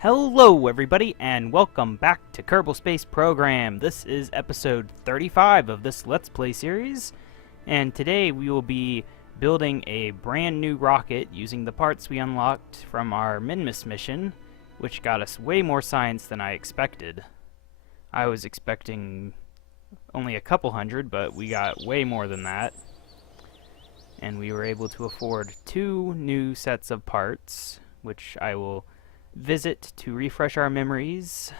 Hello everybody and welcome back to Kerbal Space Program. This is episode 35 of this Let's Play series, and today we will be building a brand new rocket using the parts we unlocked from our Minmus mission, which got us way more science than I expected. I was expecting only a couple hundred, but we got way more than that. And we were able to afford 2 new sets of parts, which I will visit to refresh our memories.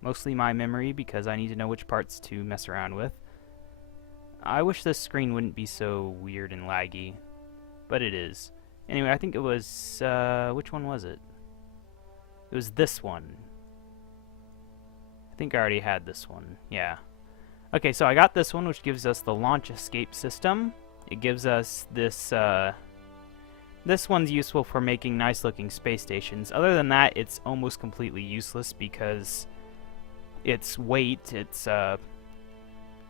Mostly my memory, because I need to know which parts to mess around with. I wish this screen wouldn't be so weird and laggy, but it is. Anyway, I think it was, which one was it? It was this one. I think I already had this one, yeah. Okay, so I got this one, which gives us the launch escape system. It gives us this, this one's useful for making nice-looking space stations. Other than that, it's almost completely useless because its weight, its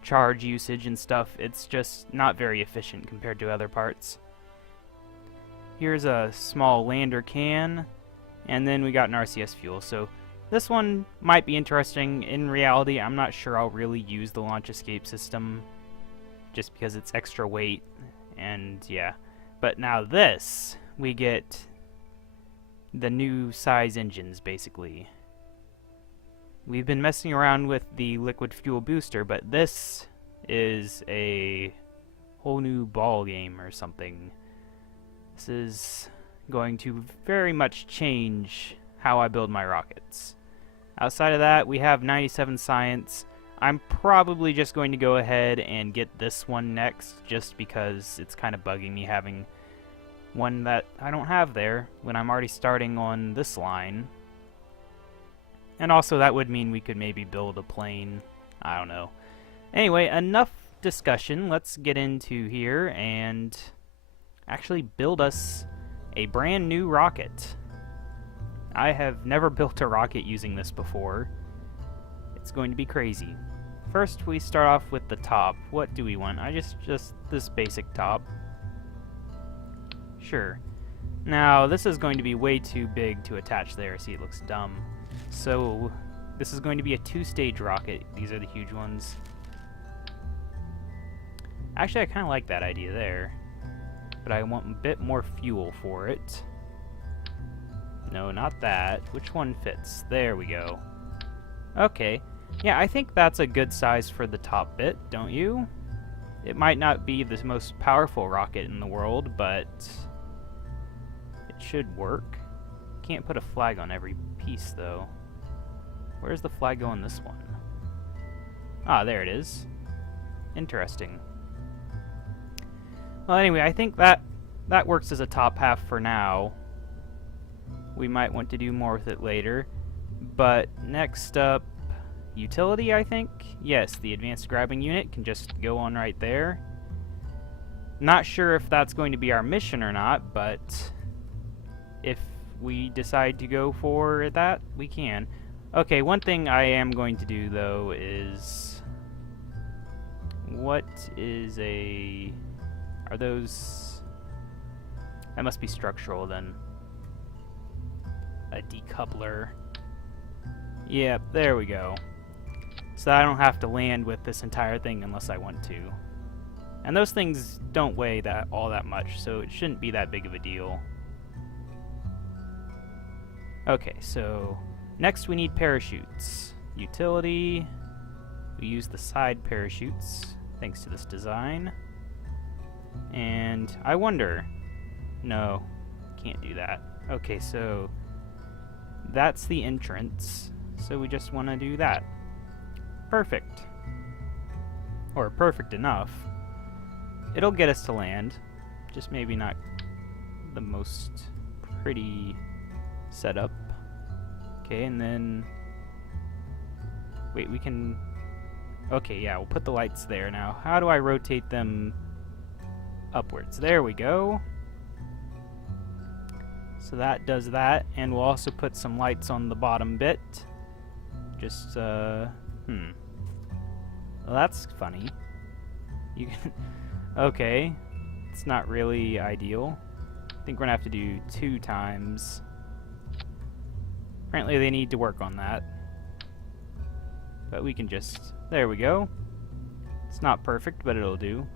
charge usage and stuff, it's just not very efficient compared to other parts. Here's a small lander can, and then we got an RCS fuel. So this one might be interesting. In reality, I'm not sure I'll really use the launch escape system just because it's extra weight, and yeah. But now this, we get the new size engines, basically. We've been messing around with the liquid fuel booster, but this is a whole new ball game or something. This is going to very much change how I build my rockets. Outside of that, we have 97 science. I'm probably just going to go ahead and get this one next, just because it's kind of bugging me having one that I don't have there when I'm already starting on this line. And also that would mean we could maybe build a plane. I don't know. Anyway, enough discussion. Let's get into here and actually build us a brand new rocket. I have never built a rocket using this before. It's going to be crazy. First, we start off with the top. What do we want? Just this basic top. Sure. Now, this is going to be way too big to attach there. See, it looks dumb. So, this is going to be a 2-stage rocket. These are the huge ones. Actually, I kind of like that idea there. But I want a bit more fuel for it. No, not that. Which one fits? There we go. Okay. Yeah, I think that's a good size for the top bit, don't you? It might not be the most powerful rocket in the world, but it should work. Can't put a flag on every piece, though. Where's the flag go on this one? Ah, there it is. Interesting. Well, anyway, I think that works as a top half for now. We might want to do more with it later. But next up, utility, I think? Yes, the advanced grabbing unit can just go on right there. Not sure if that's going to be our mission or not, but if we decide to go for that, we can. Okay, one thing I am going to do, though, is... what is a... are those... that must be structural, then. A decoupler. Yep, there we go. So I don't have to land with this entire thing unless I want to. And those things don't weigh all that much, so it shouldn't be that big of a deal. Okay, so next we need parachutes. Utility. We use the side parachutes, thanks to this design. And I wonder... no, can't do that. Okay, so that's the entrance. So we just want to do that. Perfect. Or perfect enough. It'll get us to land. Just maybe not the most pretty setup. Okay, and then... wait, we can... okay, yeah, we'll put the lights there now. How do I rotate them upwards? There we go. So that does that, and we'll also put some lights on the bottom bit. Just, well, that's funny. You can... okay. It's not really ideal. I think we're gonna have to do 2 times. Apparently they need to work on that. But we can just... There we go. It's not perfect, but it'll do.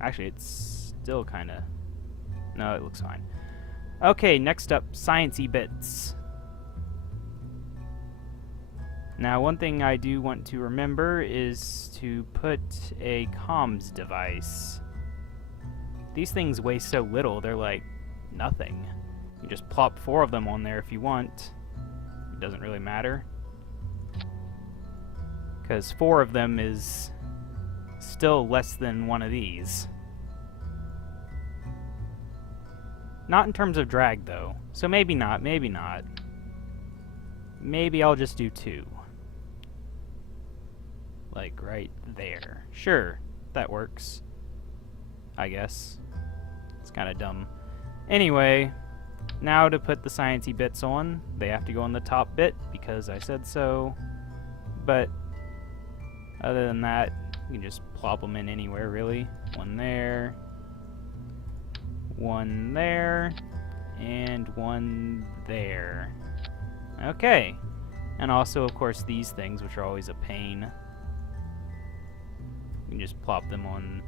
Actually, it's still kind of... No, it looks fine. Okay, next up, science-y bits. Now, one thing I do want to remember is to put a comms device. These things weigh so little, they're like nothing. You just plop 4 of them on there if you want. It doesn't really matter. Because 4 of them is still less than one of these. Not in terms of drag, though. So maybe not, maybe not. Maybe I'll just do 2. Like, right there. Sure, that works. I guess. It's kind of dumb. Anyway, now to put the sciencey bits on, they have to go on the top bit, because I said so. But, other than that, you can just plop them in anywhere, really. 1 there. 1 there. And 1 there. Okay. And also, of course, these things, which are always a pain. You can just plop them on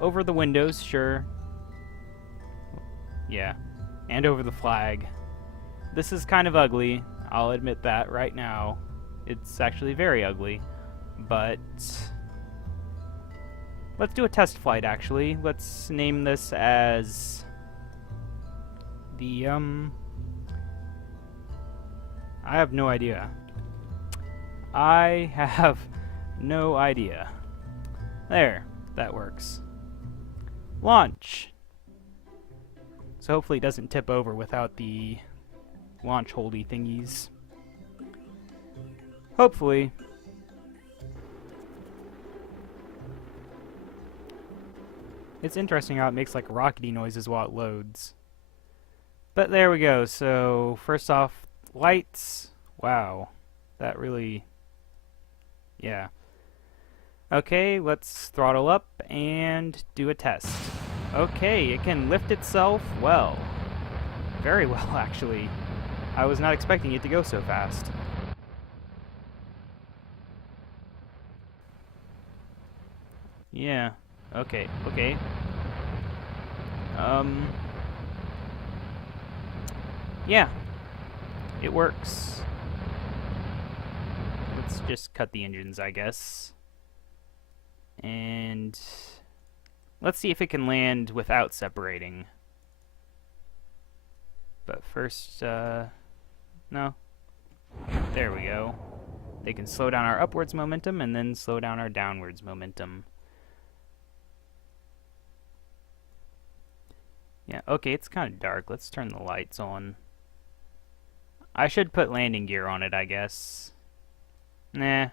over the windows, sure. Yeah. And over the flag. This is kind of ugly. I'll admit that right now. It's actually very ugly. But let's do a test flight, actually. Let's name this as the, I have no idea. I have no idea. There. That works. Launch! So hopefully it doesn't tip over without the launch holdy thingies. Hopefully. It's interesting how it makes like rockety noises while it loads. But there we go. So first off, lights. Wow. That really... Yeah. Okay, let's throttle up and do a test. Okay, it can lift itself well. Very well, actually. I was not expecting it to go so fast. Yeah. Okay, okay. Yeah. It works. Let's just cut the engines, I guess. And let's see if it can land without separating. But first, no. There we go. They can slow down our upwards momentum and then slow down our downwards momentum. Yeah, okay, it's kind of dark. Let's turn the lights on. I should put landing gear on it, I guess. Nah.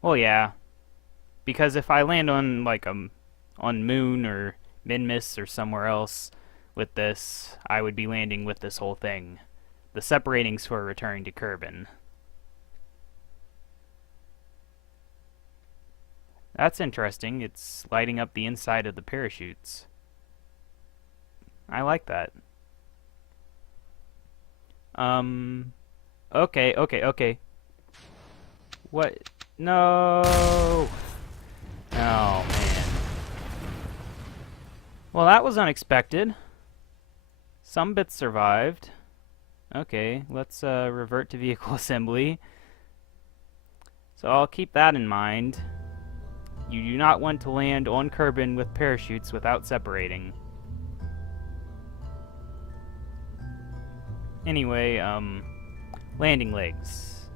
Well, yeah. Because if I land on, like, on Moon or Minmus or somewhere else with this, I would be landing with this whole thing. The separating's for returning to Kerbin. That's interesting. It's lighting up the inside of the parachutes. I like that. Okay, okay, okay. What? No! Oh, man. Well, that was unexpected. Some bits survived. Okay, let's revert to vehicle assembly. So I'll keep that in mind. You do not want to land on Kerbin with parachutes without separating. Anyway, landing legs.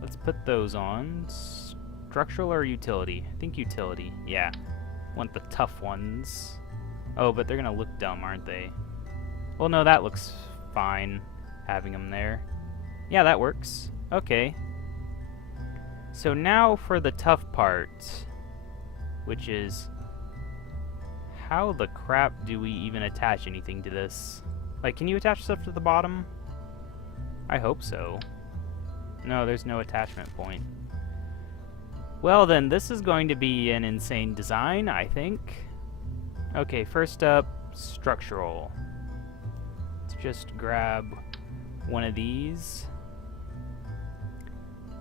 Let's put those on. Structural or utility? I think utility. Yeah. Want the tough ones. Oh, but they're gonna look dumb, aren't they? Well, no, that looks fine, having them there. Yeah, that works. Okay. So now for the tough part, which is how the crap do we even attach anything to this? Like, can you attach stuff to the bottom? I hope so. No, there's no attachment point. Well then, this is going to be an insane design, I think. Okay, first up, structural. Let's just grab one of these.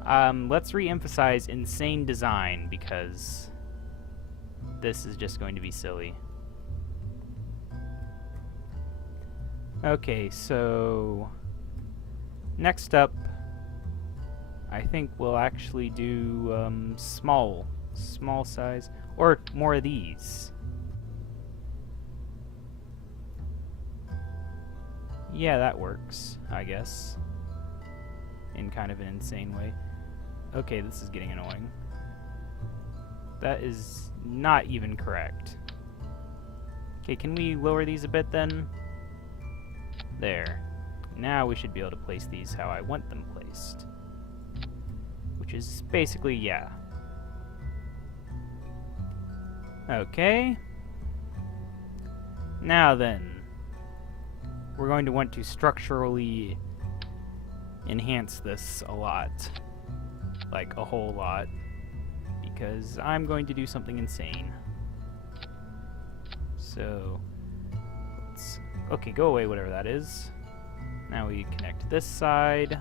Let's re-emphasize insane design, because this is just going to be silly. Okay, so next up, I think we'll actually do small size, or more of these. Yeah, that works, I guess, in kind of an insane way. Okay, this is getting annoying. That is not even correct. Okay, can we lower these a bit then? There. Now we should be able to place these how I want them placed. Which is basically, yeah. Okay. Now then, we're going to want to structurally enhance this a lot. Like, a whole lot. Because I'm going to do something insane. So, let's... Okay, go away, whatever that is. Now we connect this side.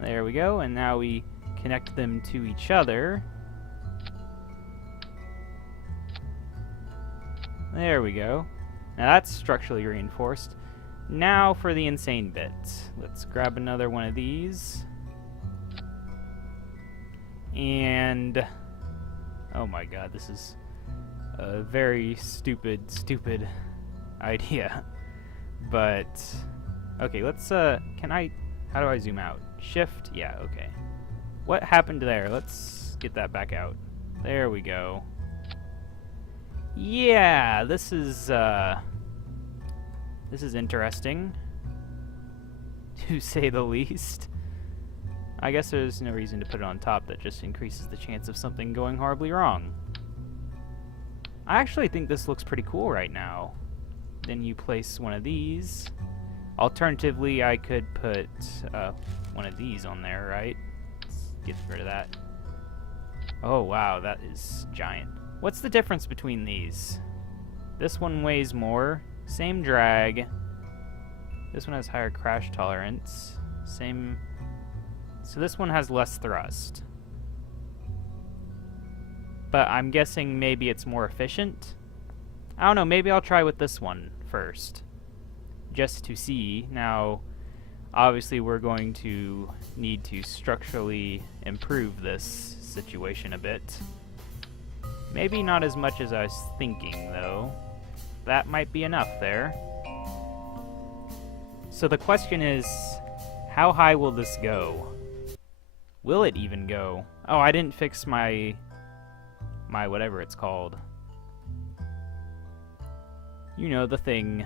There we go, and now we connect them to each other. There we go. Now that's structurally reinforced. Now for the insane bit. Let's grab another one of these. And... oh my god, this is a very stupid idea. But... okay, let's, can I... how do I zoom out? Shift? Yeah, okay. What happened there? Let's get that back out. There we go. Yeah, this is interesting, to say the least. I guess there's no reason to put it on top. That just increases the chance of something going horribly wrong. I actually think this looks pretty cool right now. Then you place one of these. Alternatively, I could put one of these on there, right? Let's get rid of that. Oh, wow, that is giant. What's the difference between these? This one weighs more. Same drag. This one has higher crash tolerance. Same... so this one has less thrust. But I'm guessing maybe it's more efficient? I don't know, maybe I'll try with this one first. Just to see. Now, obviously we're going to need to structurally improve this situation a bit. Maybe not as much as I was thinking, though. That might be enough there. So the question is, how high will this go? Will it even go? Oh, I didn't fix my whatever it's called. You know, the thing.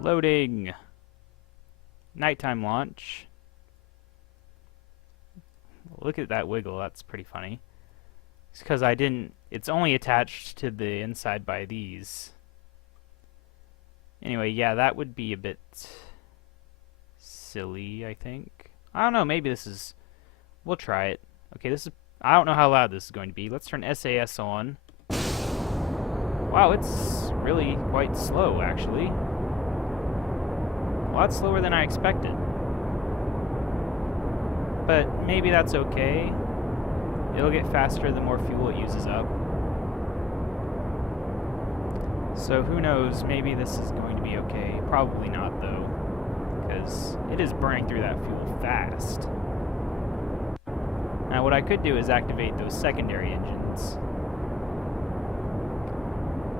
Loading. Nighttime launch. Look at that wiggle, that's pretty funny. It's because I didn't... it's only attached to the inside by these. Anyway, yeah, that would be a bit silly, I think. I don't know, maybe this is... we'll try it. Okay, this is... I don't know how loud this is going to be. Let's turn SAS on. Wow, it's really quite slow, actually. A lot slower than I expected. But maybe that's okay. It'll get faster the more fuel it uses up. So who knows, maybe this is going to be okay. Probably not, though, because it is burning through that fuel fast. Now what I could do is activate those secondary engines.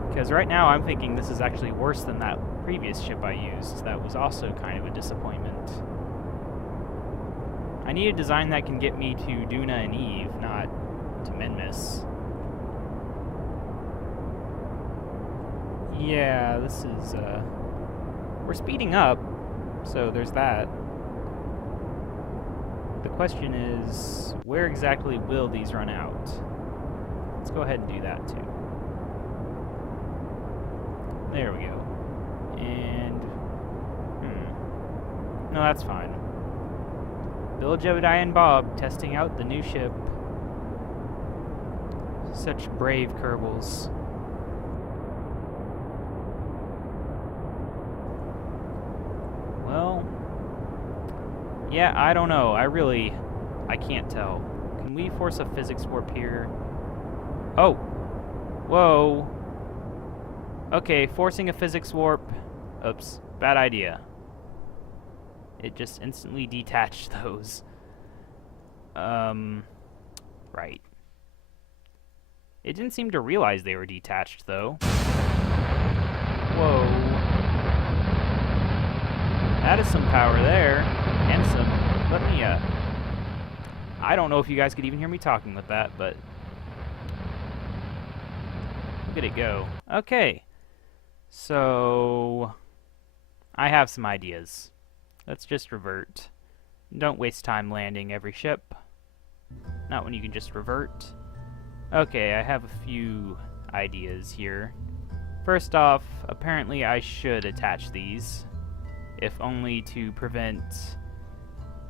Because right now I'm thinking this is actually worse than that previous ship I used. That was also kind of a disappointment. I need a design that can get me to Duna and Eve, not to Minmus. Yeah, this is, we're speeding up, so there's that. The question is, where exactly will these run out? Let's go ahead and do that, too. There we go. And, no, that's fine. Bill, Jebediah, and Bob testing out the new ship. Such brave Kerbals. Well, yeah, I don't know. I can't tell. Can we force a physics warp here? Oh! Whoa! Okay, forcing a physics warp. Oops, bad idea. It just instantly detached those. Right. It didn't seem to realize they were detached, though. Whoa. That is some power there. And some... Let me, I don't know if you guys could even hear me talking with that, but... Look at it go. Okay. So... I have some ideas. Let's just revert. Don't waste time landing every ship. Not when you can just revert. Okay, I have a few ideas here. First off, apparently I should attach these, if only to prevent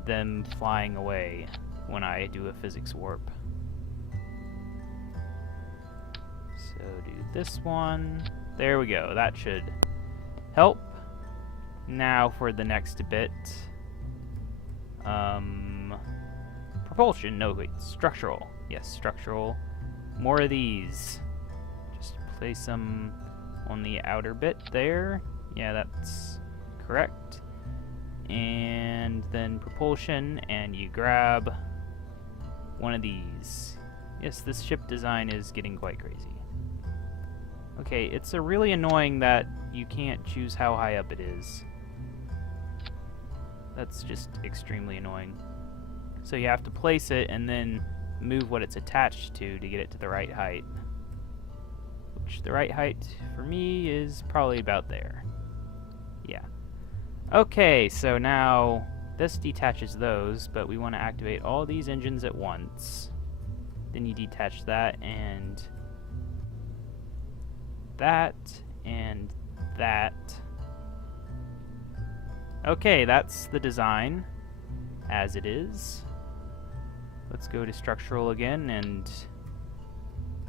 them flying away when I do a physics warp. So do this one. There we go, that should help. Now for the next bit. Propulsion, no wait, structural. Yes, structural. More of these. Just place them on the outer bit there. Yeah, that's correct. And then propulsion, and you grab one of these. Yes, this ship design is getting quite crazy. Okay, it's really annoying that you can't choose how high up it is. That's just extremely annoying. So you have to place it and then move what it's attached to get it to the right height. Which the right height for me is probably about there. Yeah. Okay, so now this detaches those, but we want to activate all these engines at once. Then you detach that and that and that. Okay, that's the design as it is. Let's go to structural again and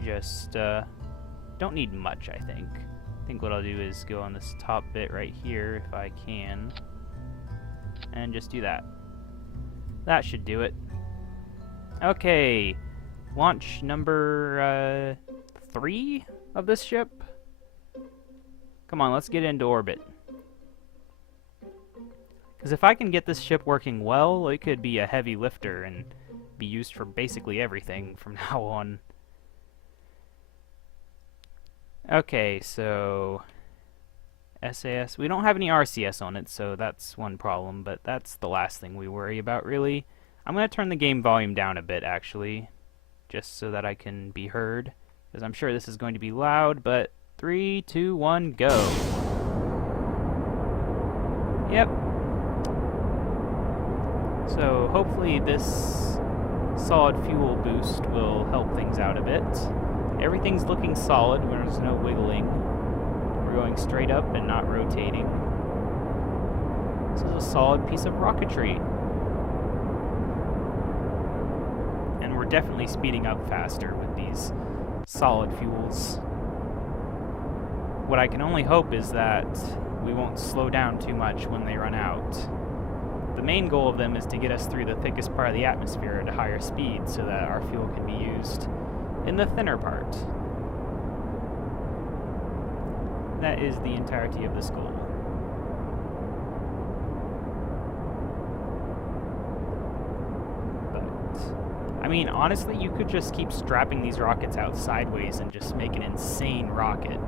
just don't need much, I think. I think what I'll do is go on this top bit right here if I can and just do that. That should do it. Okay, launch number 3 of this ship. Come on, let's get into orbit. Because if I can get this ship working well, it could be a heavy lifter and be used for basically everything from now on. Okay, so SAS. We don't have any RCS on it, so that's one problem, but that's the last thing we worry about, really. I'm going to turn the game volume down a bit, actually, just so that I can be heard, because I'm sure this is going to be loud, but 3, 2, 1, go. Yep. So hopefully this solid fuel boost will help things out a bit. Everything's looking solid, there's no wiggling. We're going straight up and not rotating. This is a solid piece of rocketry. And we're definitely speeding up faster with these solid fuels. What I can only hope is that we won't slow down too much when they run out. The main goal of them is to get us through the thickest part of the atmosphere at a higher speed so that our fuel can be used in the thinner part. That is the entirety of this goal. But, I mean, honestly, you could just keep strapping these rockets out sideways and just make an insane rocket.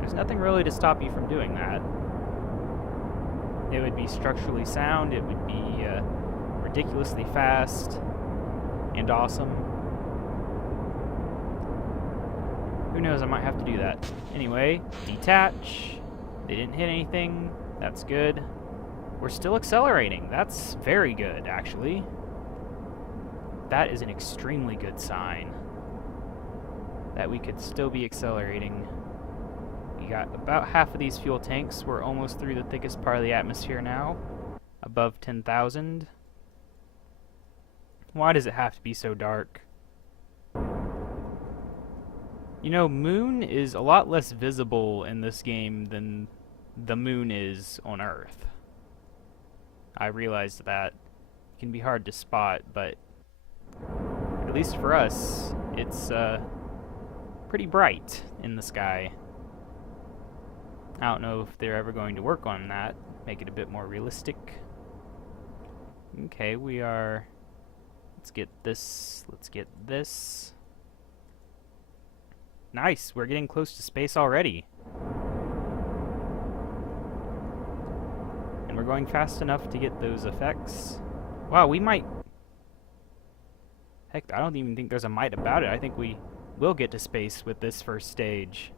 There's nothing really to stop you from doing that. It would be structurally sound, it would be ridiculously fast and awesome. Who knows, I might have to do that. Anyway, detach. They didn't hit anything. That's good. We're still accelerating. That's very good, actually. That is an extremely good sign that we could still be accelerating. We got about half of these fuel tanks. We're almost through the thickest part of the atmosphere now. Above 10,000. Why does it have to be so dark? You know, Moon is a lot less visible in this game than the Moon is on Earth. I realized that. It can be hard to spot, but at least for us, it's pretty bright in the sky. I don't know if they're ever going to work on that, make it a bit more realistic. Okay, we are... Let's get this. Let's get this. Nice, we're getting close to space already. And we're going fast enough to get those effects. Wow, we might... Heck, I don't even think there's a might about it. I think we will get to space with this first stage.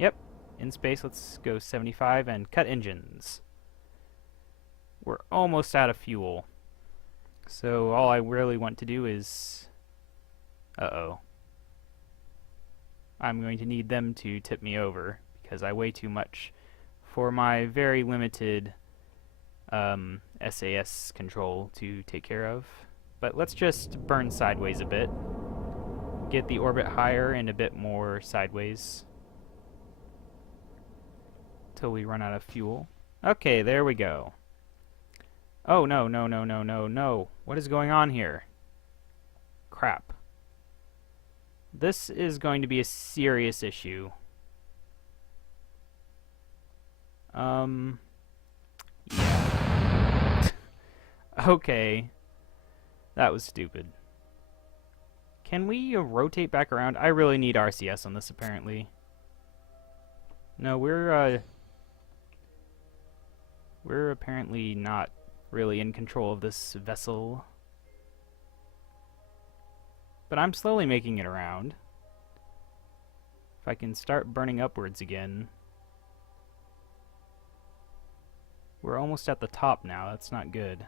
Yep, in space. Let's go 75 and cut engines. We're almost out of fuel. So all I really want to do is... Uh-oh. I'm going to need them to tip me over, because I weigh too much for my very limited SAS control to take care of. But let's just burn sideways a bit. Get the orbit higher and a bit more sideways. Till we run out of fuel. Okay, there we go. Oh, no, no, no, no, no, no. What is going on here? Crap. This is going to be a serious issue. Yeah. Okay. That was stupid. Can we rotate back around? I really need RCS on this, apparently. No, we're apparently not really in control of this vessel. But I'm slowly making it around. If I can start burning upwards again. We're almost at the top now. That's not good.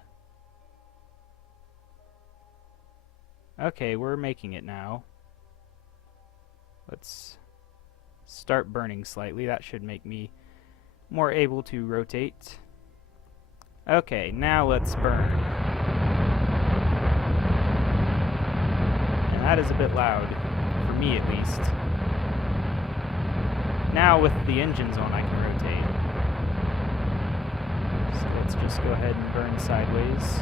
Okay, we're making it now. Let's start burning slightly. That should make me more able to rotate. Okay, now let's burn. And that is a bit loud, for me at least. Now with the engines on, I can rotate. So let's just go ahead and burn sideways.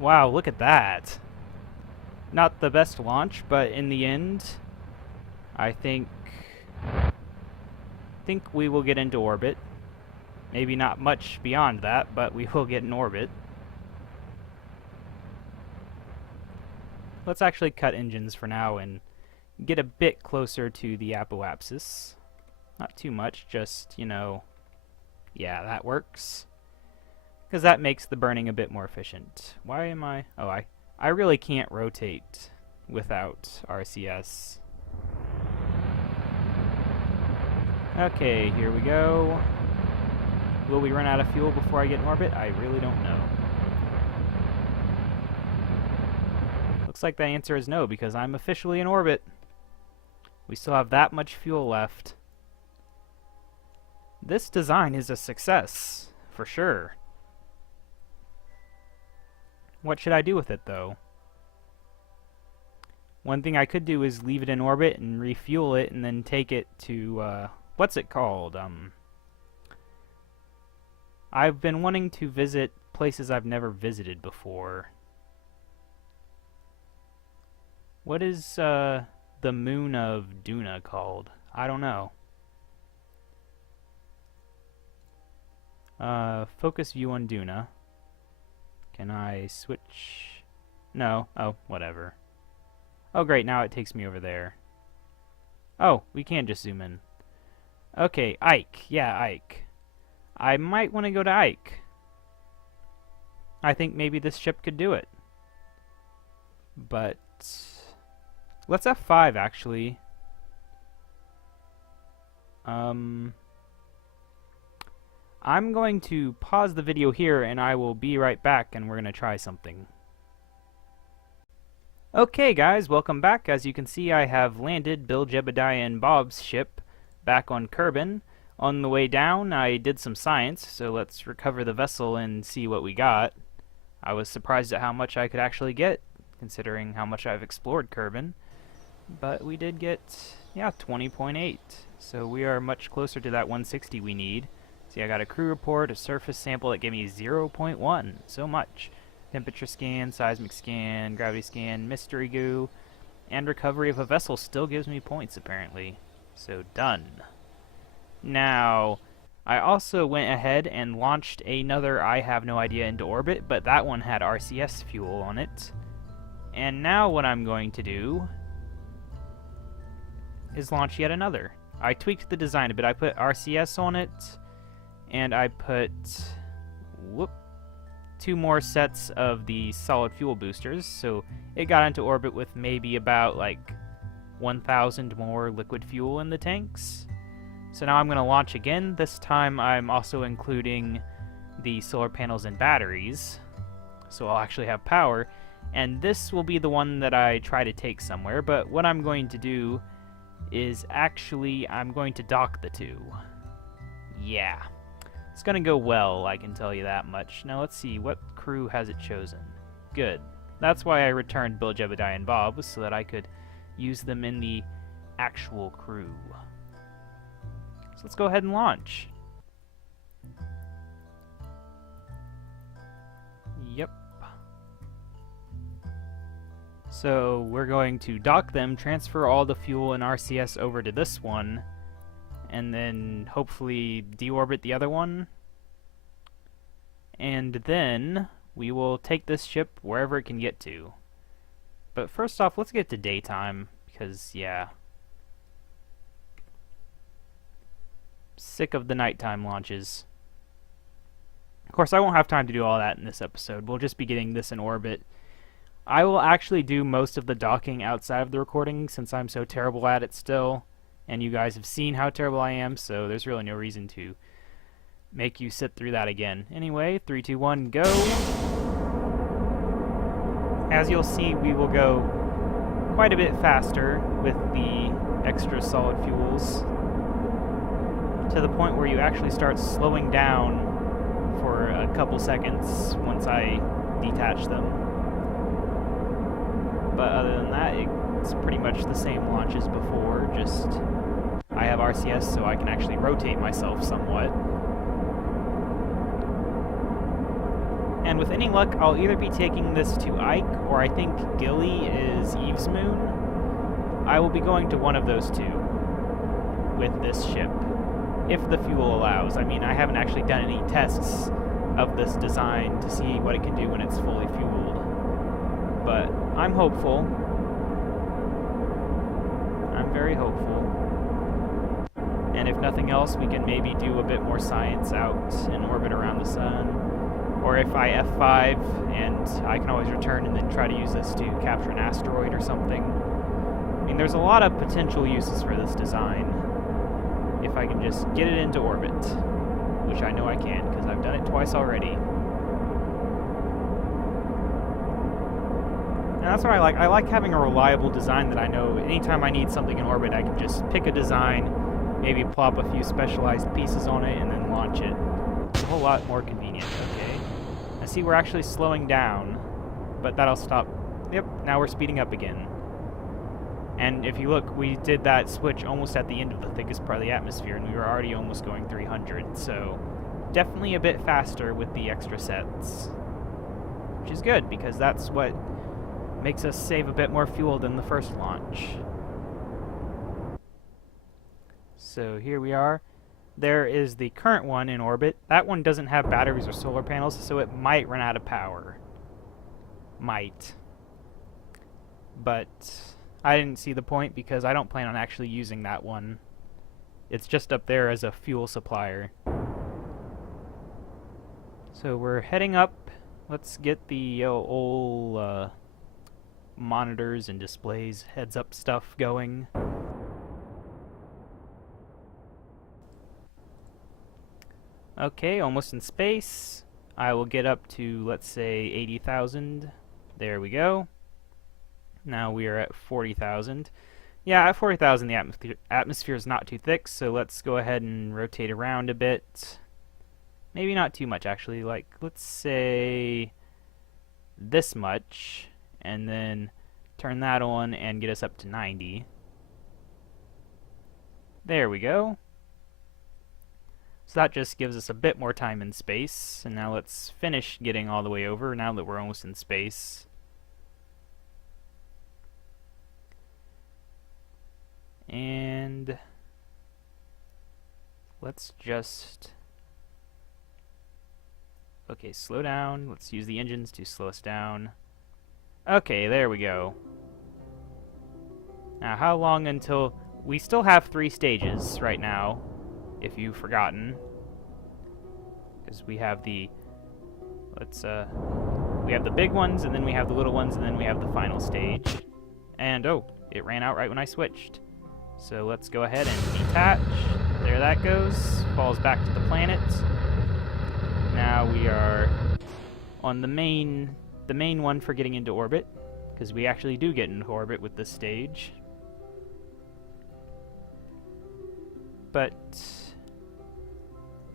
Wow, look at that. Not the best launch, but in the end, I think we will get into orbit. Maybe not much beyond that, but we will get in orbit. Let's actually cut engines for now and get a bit closer to the apoapsis. Not too much, just, you know, yeah, that works. Because that makes the burning a bit more efficient. Why am I... Oh, I really can't rotate without RCS. Okay, here we go. Will we run out of fuel before I get in orbit? I really don't know. Looks like the answer is no, because I'm officially in orbit. We still have that much fuel left. This design is a success, for sure. What should I do with it, though? One thing I could do is leave it in orbit and refuel it and then take it to, what's it called? I've been wanting to visit places I've never visited before. What is, the moon of Duna called? I don't know. Focus view on Duna. Can I switch? No. Oh, whatever. Oh, great. Now it takes me over there. Oh, we can just zoom in. Okay, Ike. Yeah, Ike. I might want to go to Ike. I think maybe this ship could do it. But let's F5, actually. I'm going to pause the video here and I will be right back and we're going to try something. Okay guys, welcome back. As you can see, I have landed Bill, Jebediah, and Bob's ship back on Kerbin. On the way down, I did some science, so let's recover the vessel and see what we got. I was surprised at how much I could actually get, considering how much I've explored Kerbin. but we did get, yeah, 20.8. So we are much closer to that 160 we need. See, I got a crew report, a surface sample that gave me 0.1. So much. Temperature scan, seismic scan, gravity scan, mystery goo, and recovery of a vessel still gives me points, apparently. So done. Now, I also went ahead and launched another I have no idea into orbit, but that one had RCS fuel on it. And now what I'm going to do is launch yet another. I tweaked the design a bit. I put RCS on it, and I put 2 more sets of the solid fuel boosters, so it got into orbit with maybe about like 1,000 more liquid fuel in the tanks. So now I'm going to launch again. This time I'm also including the solar panels and batteries, so I'll actually have power. And this will be the one that I try to take somewhere, but what I'm going to do is actually I'm going to dock the 2. Yeah. It's going to go well, I can tell you that much. Now let's see, what crew has it chosen? Good. That's why I returned Bill, Jebediah, and Bob, was so that I could use them in the actual crew. So let's go ahead and launch. Yep. So we're going to dock them, transfer all the fuel and RCS over to this one, and then hopefully deorbit the other one. And then we will take this ship wherever it can get to. But first off, let's get to daytime, because, yeah. Sick of the nighttime launches. Of course, I won't have time to do all that in this episode. We'll just be getting this in orbit. I will actually do most of the docking outside of the recording, since I'm so terrible at it still. And you guys have seen how terrible I am, so there's really no reason to make you sit through that again. Anyway, 3, 2, 1, go! As you'll see, we will go quite a bit faster with the extra solid fuels, to the point where you actually start slowing down for a couple seconds once I detach them. But other than that, it's pretty much the same launch as before, just I have RCS so I can actually rotate myself somewhat. And with any luck, I'll either be taking this to Ike, or I think Gilly is Eve's moon. I will be going to one of those two with this ship, if the fuel allows. I mean, I haven't actually done any tests of this design to see what it can do when it's fully fueled. But I'm hopeful. I'm very hopeful. And if nothing else, we can maybe do a bit more science out in orbit around the sun. Or if I F5, and I can always return and then try to use this to capture an asteroid or something. I mean, there's a lot of potential uses for this design, if I can just get it into orbit, which I know I can, because I've done it twice already. And that's what I like. I like having a reliable design that I know anytime I need something in orbit, I can just pick a design, maybe plop a few specialized pieces on it, and then launch it. It's a whole lot more convenient, okay? I see we're actually slowing down, but that'll stop. Yep, now we're speeding up again. And if you look, we did that switch almost at the end of the thickest part of the atmosphere, and we were already almost going 300, so definitely a bit faster with the extra sets. Which is good, because that's what makes us save a bit more fuel than the first launch. So here we are. There is the current one in orbit. That one doesn't have batteries or solar panels, so it might run out of power. Might. But I didn't see the point because I don't plan on actually using that one. It's just up there as a fuel supplier. So we're heading up. Let's get the old monitors and displays, heads-up stuff going. Okay, almost in space. I will get up to, let's say, 80,000. There we go. Now we are at 40,000. Yeah, at 40,000 the atmosphere is not too thick, so let's go ahead and rotate around a bit. Maybe not too much, actually. Like, let's say this much, and then turn that on and get us up to 90. There we go. So that just gives us a bit more time in space. And now let's finish getting all the way over now that we're almost in space. And let's just... Okay, slow down. Let's use the engines to slow us down. Okay, there we go. Now, how long until... We still have 3 stages right now, if you've forgotten. Because we have the... we have the big ones, and then we have the little ones, and then we have the final stage. And, oh, it ran out right when I switched. So let's go ahead and detach. There that goes. Falls back to the planet. Now we are on the main one for getting into orbit, because we actually do get into orbit with this stage. But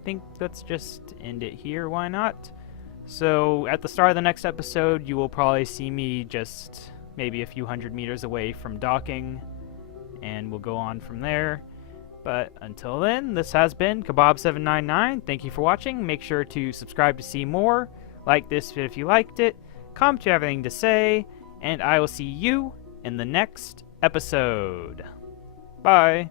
I think let's just end it here, why not? So at the start of the next episode, you will probably see me just maybe a few hundred meters away from docking, and we'll go on from there. But until then, this has been KaBob799. Thank you for watching. Make sure to subscribe to see more. Like this video if you liked it. Comment if you have anything to say. And I will see you in the next episode. Bye.